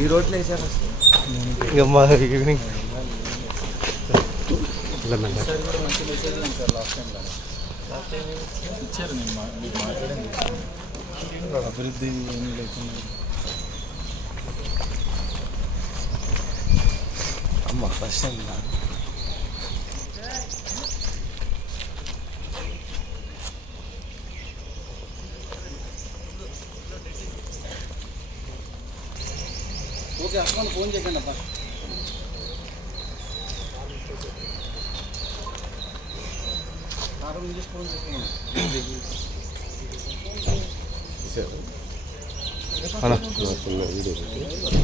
ఈ రోడ్లు వేసారు ఇక మా ఈవినింగ్. మా- అభివృద్ధి ఏమీ లేకుండా. అమ్మ ఫస్ట్ టైం ఓకే అస్మాన్ ఫోన్ చేయకండి అబ్బా. ఆరు నుంచి ఫోన్ చేస్తున్నాను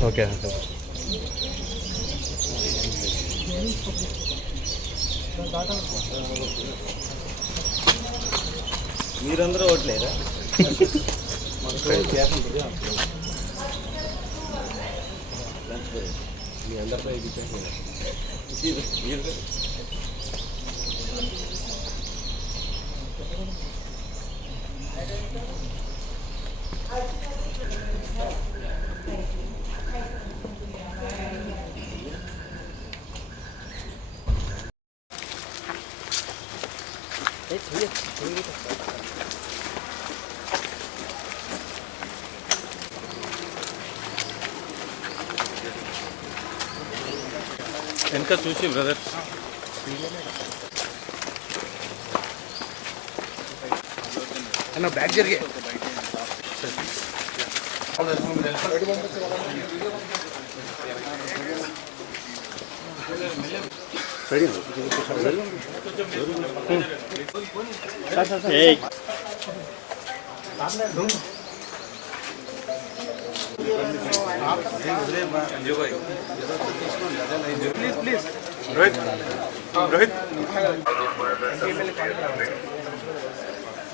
ఓకే మీరందరూ ఓట్లేరా? మీ అందరితో ఇది వెనక చూసి బ్రదర్. అన్న బ్యాగ్ జరిగే.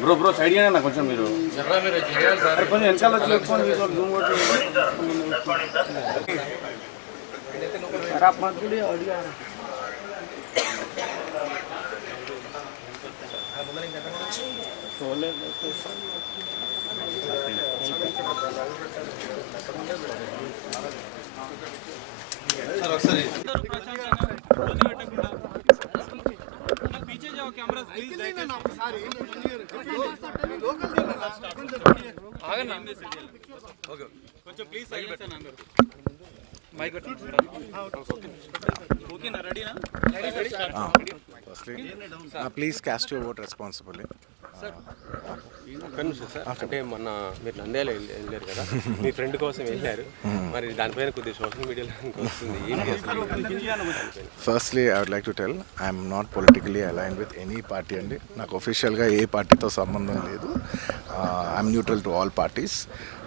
బ్రో బ్రో సైడ్ నా కొంచెం మీరు. కొంచెం వెనకాల వచ్చి మీరు జూమ్ కొట్టి. కొంచెం ప్లీజ్ సైలెన్స్ అని అందరూ మైక్ ఓకేనా రెడీనా క్యాస్ట్ యువర్ ఓట్ రెస్పాన్సిబుల్లీ ఒక్క నిమిషం సార్ అంటే మొన్న మీరు నంద్యాల వెళ్ళి- వెళ్ళారు కదా? మీ ఫ్రెండ్ కోసం వెళ్ళారు. మరి దానిపైన కొద్దిగా సోషల్ మీడియాలో వస్తుంది? Firstly I would like to tell I'm not politically align with any party అండి. నాకు ఒఫీషియల్గా ఏ పార్టీతో సంబంధం లేదు. I'm neutral to all parties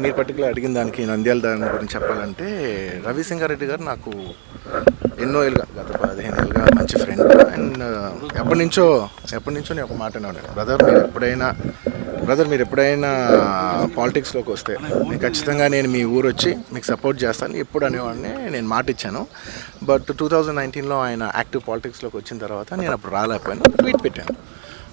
మీరు పర్టికులర్ అడిగిన దానికి నంద్యాల దాని గురించి చెప్పాలంటే రవిసింగారెడ్డి గారు నాకు ఎన్నో ఏళ్ళుగా గత పదిహేను ఏళ్ళుగా మంచి ఫ్రెండ్ అండ్ uh, ఎప్పటి నుంచో ఎప్పటి నుంచో నేను ఒక మాట ఉన్నాను బ్రదర్ మీరు ఎప్పుడైనా బ్రదర్ మీరు ఎప్పుడైనా పాలిటిక్స్లోకి వస్తే నేను ఖచ్చితంగా నేను మీ ఊరు వచ్చి మీకు సపోర్ట్ చేస్తాను. ఎప్పుడు అనేవాడిని నేను మాట ఇచ్చాను బట్ టూ థౌజండ్ నైన్టీన్లో ఆయన యాక్టివ్ పాలిటిక్స్లోకి వచ్చిన తర్వాత నేను అప్పుడు రాలేకపోయాను. ట్వీట్ పెట్టాను.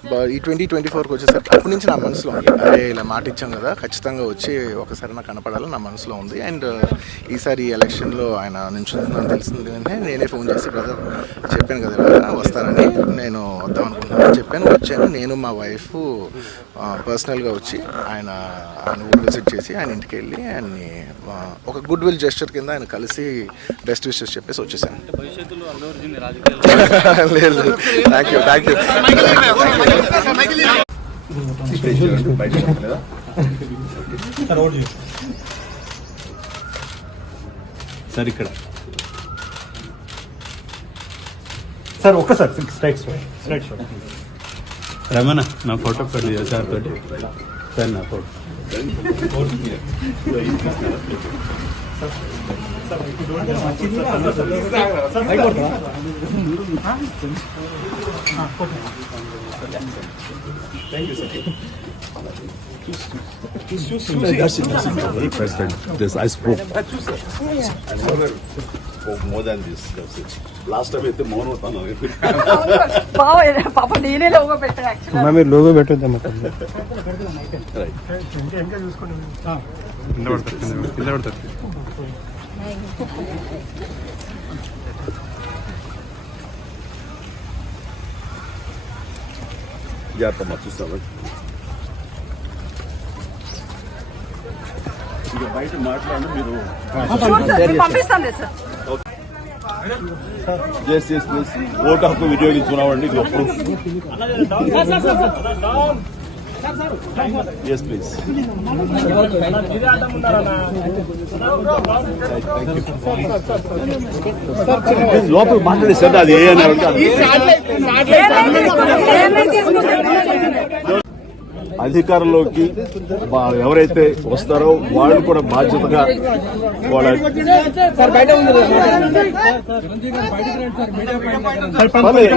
బట్ ఈ ట్వంటీ ట్వంటీ ఫోర్కి వచ్చేసరికి అప్పటి నుంచి నా మనసులో ఉంది. అరే ఇలా మాట ఇచ్చాం కదా ఖచ్చితంగా వచ్చి ఒకసారి నాకు కనపడాలని నా మనసులో ఉంది. అండ్ uh, ఈసారి ఈ ఎలక్షన్లో ఆయన నుంచుందని తెలిసింది వెంటనే నేనే ఫోన్ చేసి బ్రదర్ చెప్పాను కదా ఇలా వస్తానని నేను వద్దాం అనుకుంటున్నాను చెప్పాను. వచ్చాను. నేను మా వైఫ్ పర్సనల్గా వచ్చి ఆయన ఆయన ఊరు విజిట్ చేసి ఆయన ఇంటికి వెళ్ళి ఆయన్ని ఒక గుడ్ విల్ జెస్చర్ కింద ఆయన కలిసి బెస్ట్ విషెస్ చెప్పేసి వచ్చేసాను. లేదు. Thank you thank you sir ఇక్కడ. సార్ ఒక్కసారి స్ట్రైట్ స్ట్రైట్ ರಮಣ ನಾ ಫೋಟೋ ಕೊಡಿದ್ದೆ ಸರ್ ತೋಟಿ ಸರ್ ನಾ photo President, this I spoke. More than this. That's it. Last time అయితే మౌనం అవుతాను పాప పాప నేనే లోగో పెట్టాను యాక్చువల్ మీరు లోగో పెట్టొద్దాం పడతారు కింద పడతారు జాగ్రత్త మా చూస్తాను ఇక బయట మాట్లాడి మీరు పంపిస్తాను సార్. చేసి చేసి చేసి ఓటు హక్కు వినియోగించుకున్నామండి ఇది ప్రూఫ్ ఎస్ ప్లీజ్ లోపల మాట్లాడి సార్ అది ఏ అని అధికారంలోకి ఎవరైతే వస్తారో వాళ్ళు కూడా బాధ్యతగా వాళ్ళ పర్లేదు.